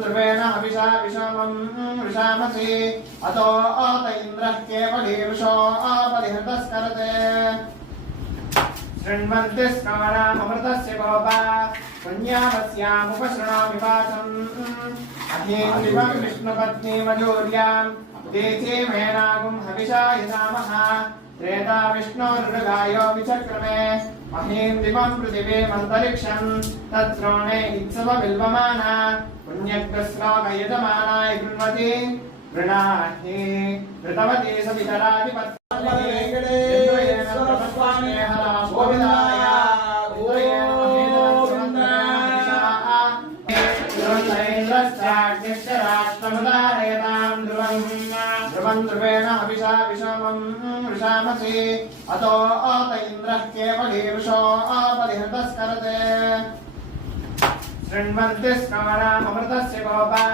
ध्रुवेण अभिषा विषमं विषामसि अतो आत इन्द्रः केवलीरुषो अपरिहृतस्करते शृण्वन्ति स्कमरामृतस्य गोपा पुण्यावस्यामुपशृणोमि वाचम् अहीन्द्रिवं विष्णुपत्नीमजूर्यां देचे मेनागुं हविषा यजामः त्रेता विष्णोर्गायो विचक्रमे महीन्द्रिवं पृथिवीमन्तरिक्षं तत्श्रोणे इत्सवविल्वमाना पुण्यग्रस्लोकयजमानाय गृह्णति गृणाहि ऋतवती ध्रुवेण अभिषा विषमं विषामसि अतो आत इन्द्रः केवलीरुषो अपरिहृतस्करते शृण्वन्ति स्कमरामृतस्य गोपा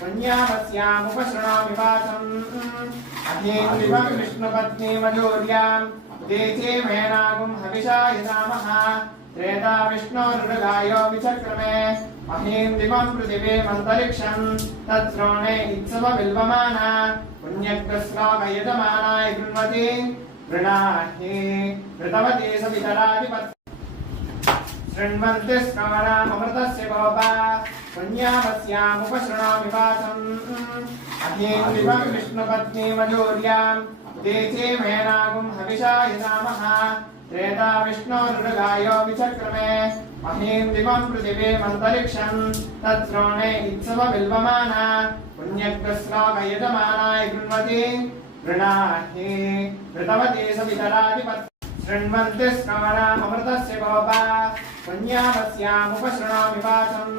पुण्यावस्यामुपशृणोमि वाचम् अहीन्द्रिवं विष्णुपत्नीमजूर्यां देचे मेनागुं हविषा यजामः त्रेता विष्णोर्गायो विचक्रमे महीन्द्रिवं पृथिवीमन्तरिक्षं तत्श्रोणे इत्सवविल्वमाना पुण्यग्रस्लोकयजमानाय गृह्णति गृणाहि ऋतवती सवितराधिपत् शृण्वन्ति स्कमरामृतस्य गोपा पुण्यावस्यामुपशृणोमि वाचम् अहीन्द्रिवं विष्णुपत्नीमजूर्यां देचे मेनागुं हविषा यजामः त्रेता विष्णोर्गायो विचक्रमे महीन्द्रिवं पृथिवीमन्तरिक्षं तत्श्रोणे इत्सवविल्वमाना पुण्यग्रस्लोकयजमानाय गृह्णति गृणाहि ऋतवती सवितराधिपत् शृण्वन्ति स्कमरामृतस्य गोपा पुण्यावस्यामुपशृणोमि वाचम्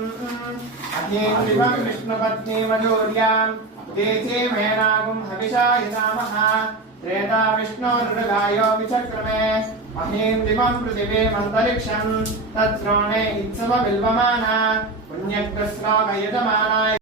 अहीन्द्रिवं विष्णुपत्नीमजूर्यां देचे मेनागुं हविषा यजामः त्रेता विष्णोर्गायो विचक्रमे महीन्द्रिवं पृथिवीमन्तरिक्षं तत्श्रोणे इत्सवविल्वमाना पुण्यग्रस्लोकयजमानाय